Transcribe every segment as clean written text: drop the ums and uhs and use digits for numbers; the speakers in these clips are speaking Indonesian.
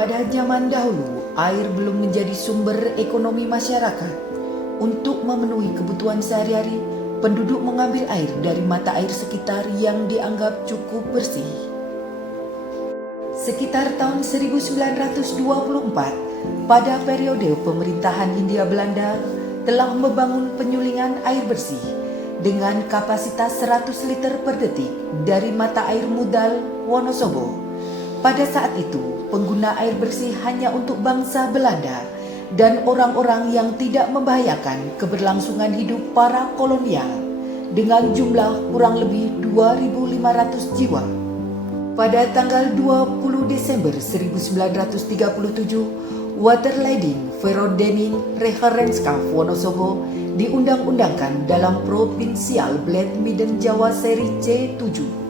Pada zaman dahulu, air belum menjadi sumber ekonomi masyarakat. Untuk memenuhi kebutuhan sehari-hari, penduduk mengambil air dari mata air sekitar yang dianggap cukup bersih. Sekitar tahun 1924, pada periode pemerintahan Hindia Belanda, telah membangun penyulingan air bersih dengan kapasitas 100 liter per detik dari mata air Mudal, Wonosobo. Pada saat itu, pengguna air bersih hanya untuk bangsa Belanda dan orang-orang yang tidak membahayakan keberlangsungan hidup para kolonial dengan jumlah kurang lebih 2.500 jiwa. Pada tanggal 20 Desember 1937, Waterleiding Vereniging Regeringschap Wonosobo diundang-undangkan dalam Provinsial Blad Midden Jawa seri C7.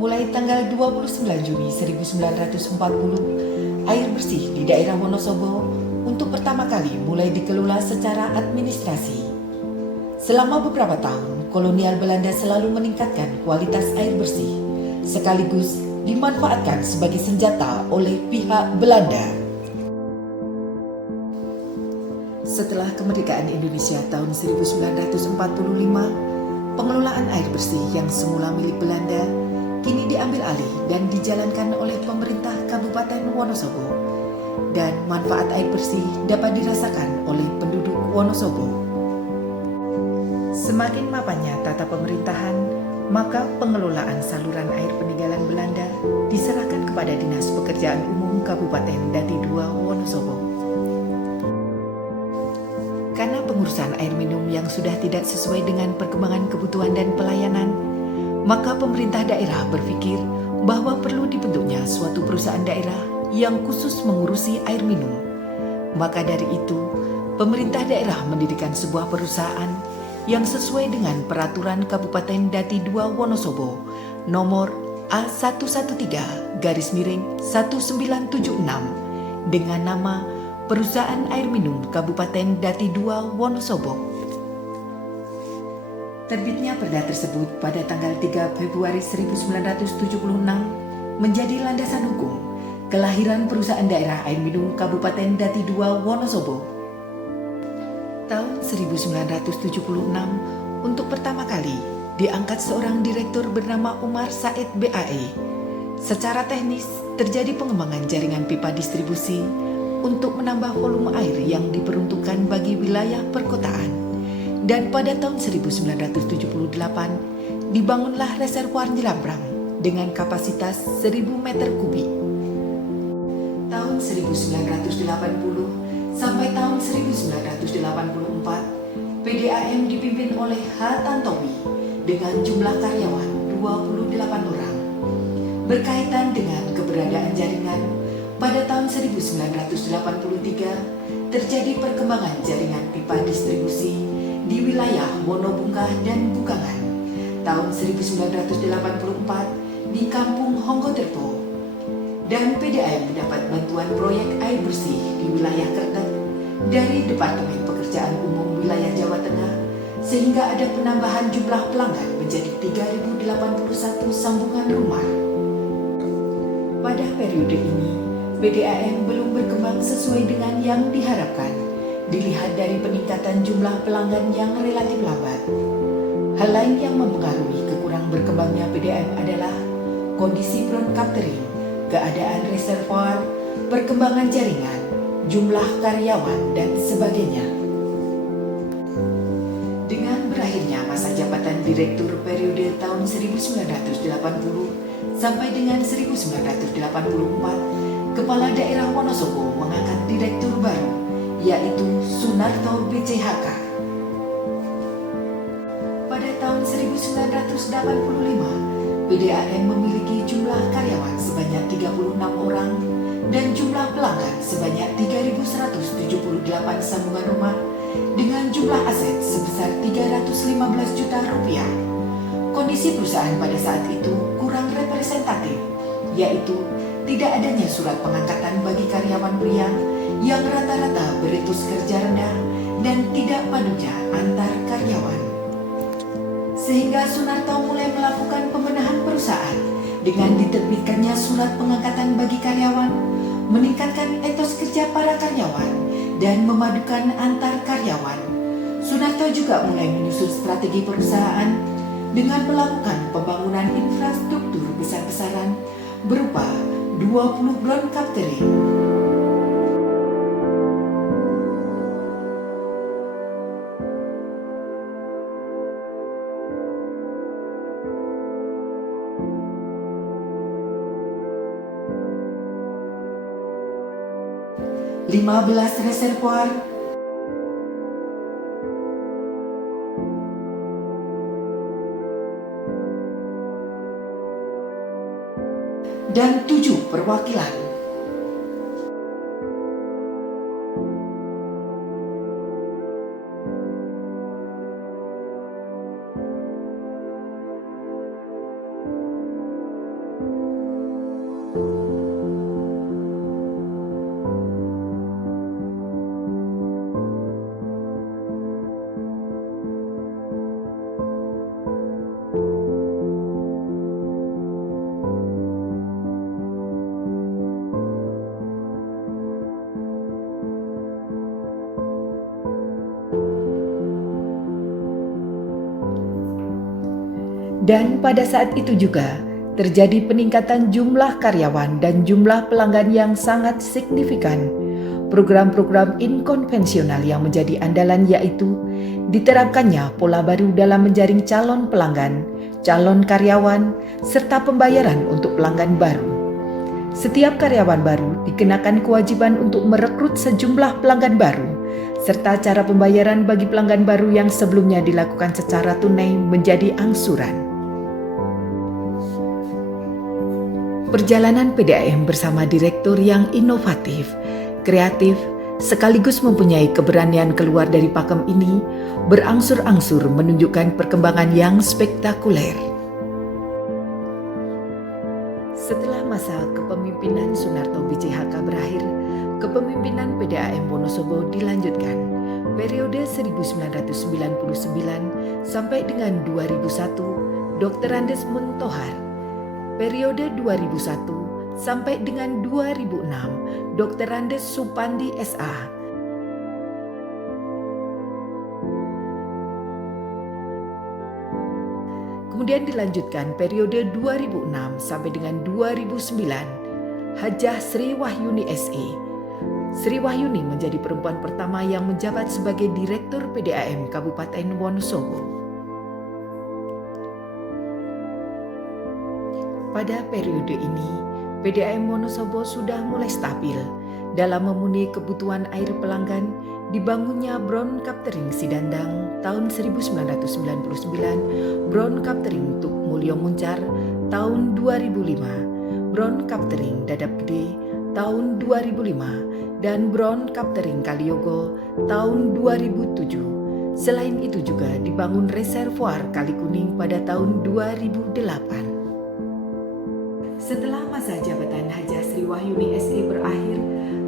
Mulai tanggal 29 Juni 1940, air bersih di daerah Wonosobo untuk pertama kali mulai dikelola secara administrasi. Selama beberapa tahun, kolonial Belanda selalu meningkatkan kualitas air bersih, sekaligus dimanfaatkan sebagai senjata oleh pihak Belanda. Setelah kemerdekaan Indonesia tahun 1945, pengelolaan air bersih yang semula milik Belanda kini diambil alih dan dijalankan oleh pemerintah Kabupaten Wonosobo, dan manfaat air bersih dapat dirasakan oleh penduduk Wonosobo. Semakin mapannya tata pemerintahan, maka pengelolaan saluran air peninggalan Belanda diserahkan kepada Dinas Pekerjaan Umum Kabupaten Dati II Wonosobo. Karena pengurusan air minum yang sudah tidak sesuai dengan perkembangan kebutuhan dan pelayanan, maka pemerintah daerah berpikir bahwa perlu dibentuknya suatu perusahaan daerah yang khusus mengurusi air minum. Maka dari itu, pemerintah daerah mendirikan sebuah perusahaan yang sesuai dengan peraturan Kabupaten Dati II Wonosobo nomor A113/1976 dengan nama Perusahaan Air Minum Kabupaten Dati II Wonosobo. Terbitnya perda tersebut pada tanggal 3 Februari 1976 menjadi landasan hukum kelahiran Perusahaan Daerah Air Minum Kabupaten Dati II Wonosobo. Tahun 1976, untuk pertama kali diangkat seorang direktur bernama Umar Said BAE. Secara teknis, terjadi pengembangan jaringan pipa distribusi untuk menambah volume air yang diperuntukkan bagi wilayah perkotaan. Dan pada tahun 1978 dibangunlah reservoir Jelambrang dengan kapasitas 1000 meter kubik. Tahun 1980 sampai tahun 1984 PDAM dipimpin oleh H. Tantowi dengan jumlah karyawan 28 orang. Berkaitan dengan keberadaan jaringan, pada tahun 1983 terjadi perkembangan jaringan pipa distribusi di wilayah Wonobungkah dan Bukangan. Tahun 1984 di Kampung Honggoterpo, dan PDAM mendapat bantuan proyek air bersih di wilayah Kertek dari Departemen Pekerjaan Umum Wilayah Jawa Tengah, sehingga ada penambahan jumlah pelanggan menjadi 3.081 sambungan rumah. Pada periode ini, PDAM belum berkembang sesuai dengan yang diharapkan. Dilihat dari peningkatan jumlah pelanggan yang relatif lambat. Hal lain yang mempengaruhi kekurang berkembangnya PDAM adalah kondisi brown catering, keadaan reservoir, perkembangan jaringan, jumlah karyawan, dan sebagainya. Dengan berakhirnya masa jabatan direktur periode tahun 1980 sampai dengan 1984, Kepala Daerah Wonosobo mengangkat direktur baru, yaitu Sunarto BCHK. Pada tahun 1985, PDAM memiliki jumlah karyawan sebanyak 36 orang dan jumlah pelanggan sebanyak 3.178 sambungan rumah dengan jumlah aset sebesar 315 juta rupiah. Kondisi perusahaan pada saat itu kurang representatif, yaitu tidak adanya surat pengangkatan bagi karyawan pria yang rata-rata beretus kerja rendah dan tidak padunya antar karyawan. Sehingga Sunarto mulai melakukan pembenahan perusahaan dengan diterbitkannya surat pengangkatan bagi karyawan, meningkatkan etos kerja para karyawan, dan memadukan antar karyawan. Sunarto juga mulai menyusun strategi perusahaan dengan melakukan pembangunan infrastruktur besar-besaran berupa 20 ground capturing, 15 reservoir, dan 7 perwakilan. Dan pada saat itu juga terjadi peningkatan jumlah karyawan dan jumlah pelanggan yang sangat signifikan. Program-program inkonvensional yang menjadi andalan yaitu diterapkannya pola baru dalam menjaring calon pelanggan, calon karyawan, serta pembayaran untuk pelanggan baru. Setiap karyawan baru dikenakan kewajiban untuk merekrut sejumlah pelanggan baru, serta cara pembayaran bagi pelanggan baru yang sebelumnya dilakukan secara tunai menjadi angsuran. Perjalanan PDAM bersama direktur yang inovatif, kreatif, sekaligus mempunyai keberanian keluar dari pakem ini berangsur-angsur menunjukkan perkembangan yang spektakuler. Setelah masa kepemimpinan Sunarto BCHK berakhir, kepemimpinan PDAM Wonosobo dilanjutkan periode 1999 sampai dengan 2001 Dr. Andes Muntohar, periode 2001 sampai dengan 2006 Dr. Andes Supandi SA, kemudian dilanjutkan periode 2006 sampai dengan 2009 Hajah Sri Wahyuni SE. Sri Wahyuni menjadi perempuan pertama yang menjabat sebagai Direktur PDAM Kabupaten Wonosobo. Pada periode ini, PDAM Wonosobo sudah mulai stabil dalam memenuhi kebutuhan air pelanggan. Dibangunnya Brown Captering Sidandang tahun 1999, Brown Captering Tuk Mulyo Muncar tahun 2005, Brown Captering Dadap Gede tahun 2005, dan Brown Captering Kaliyogo tahun 2007. Selain itu juga dibangun reservoir Kali Kuning pada tahun 2008. Setelah masa jabatan Hajah Sri Wahyuni SE berakhir,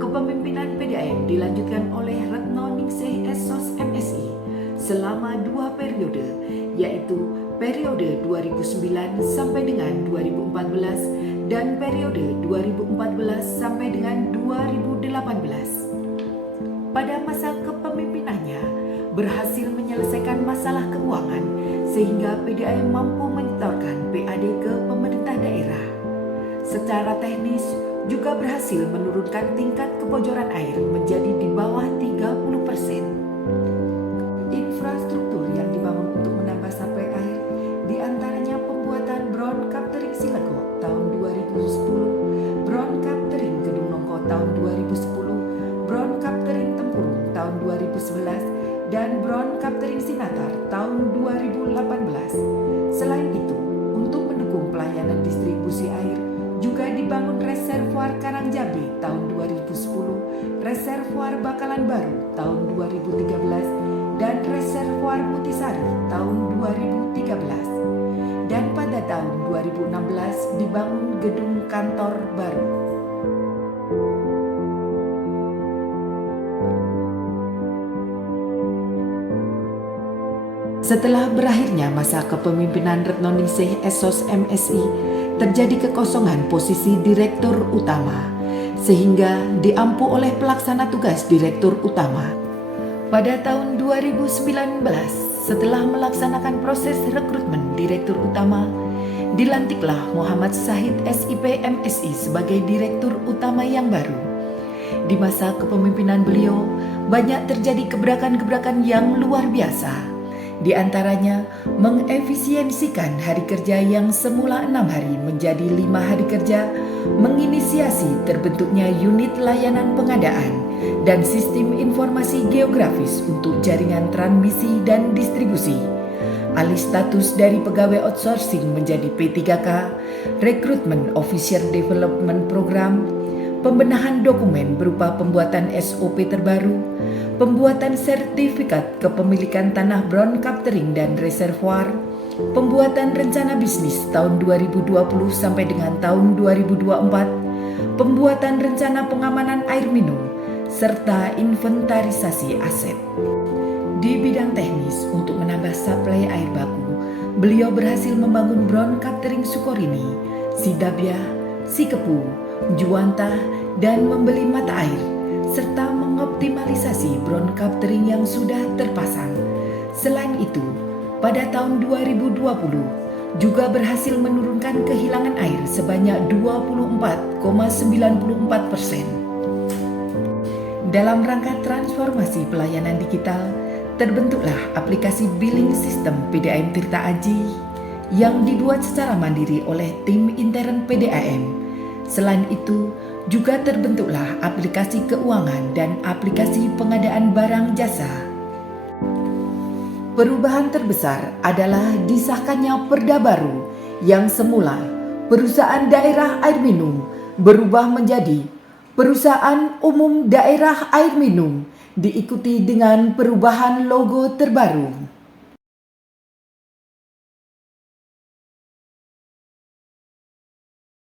kepemimpinan PDAM dilanjutkan oleh Retno Ningsih SOS MSI selama 2 periode, yaitu periode 2009 sampai dengan 2014 dan periode 2014 sampai dengan 2018. Pada masa kepemimpinannya, berhasil menyelesaikan masalah keuangan sehingga PDAM mampu menyetorkan PAD ke pemerintah daerah. Secara teknis juga berhasil menurunkan tingkat kebocoran air menjadi di bawah 30%. Infrastruktur yang dibangun untuk menambah sampel air diantaranya pembuatan Brown Captering Silego tahun 2010, Brown Captering Gedung Nongko tahun 2010, Brown Captering Tempurung tahun 2011, dan Brown Captering Sinatar tahun 2018. Selain itu, untuk mendukung pelayanan distribusi air, juga dibangun reservoir Karangjambe tahun 2010, reservoir Bakalan Baru tahun 2013, dan reservoir Mutisari tahun 2013. Dan pada tahun 2016 dibangun gedung kantor baru. Setelah berakhirnya masa kepemimpinan Retno Ningsih SOS MSI, terjadi kekosongan posisi Direktur Utama, sehingga diampu oleh pelaksana tugas Direktur Utama. Pada tahun 2019, setelah melaksanakan proses rekrutmen Direktur Utama, dilantiklah Muhammad Syahid SIP MSI sebagai Direktur Utama yang baru. Di masa kepemimpinan beliau, banyak terjadi gebrakan-gebrakan yang luar biasa. Di antaranya, mengefisiensikan hari kerja yang semula 6 hari menjadi 5 hari kerja, menginisiasi terbentuknya unit layanan pengadaan dan sistem informasi geografis untuk jaringan transmisi dan distribusi, alih status dari pegawai outsourcing menjadi P3K, rekrutmen Officer Development Program, pembenahan dokumen berupa pembuatan SOP terbaru, pembuatan sertifikat kepemilikan tanah brown catering dan reservoir, pembuatan rencana bisnis tahun 2020 sampai dengan tahun 2024, pembuatan rencana pengamanan air minum, serta inventarisasi aset. Di bidang teknis untuk menambah suplai air baku, beliau berhasil membangun brown catering Sukorini, Sidabia, Sikepu, Juwanta, dan membeli mata air, serta mengoptimalisasi brown catering yang sudah terpasang. Selain itu, pada tahun 2020 juga berhasil menurunkan kehilangan air sebanyak 24,94%. Dalam rangka transformasi pelayanan digital, terbentuklah aplikasi billing system PDAM Tirta Aji yang dibuat secara mandiri oleh tim intern PDAM. Selain itu, juga terbentuklah aplikasi keuangan dan aplikasi pengadaan barang jasa. Perubahan terbesar adalah disahkannya Perda baru yang semula Perusahaan Daerah Air Minum berubah menjadi Perusahaan Umum Daerah Air Minum, diikuti dengan perubahan logo terbaru.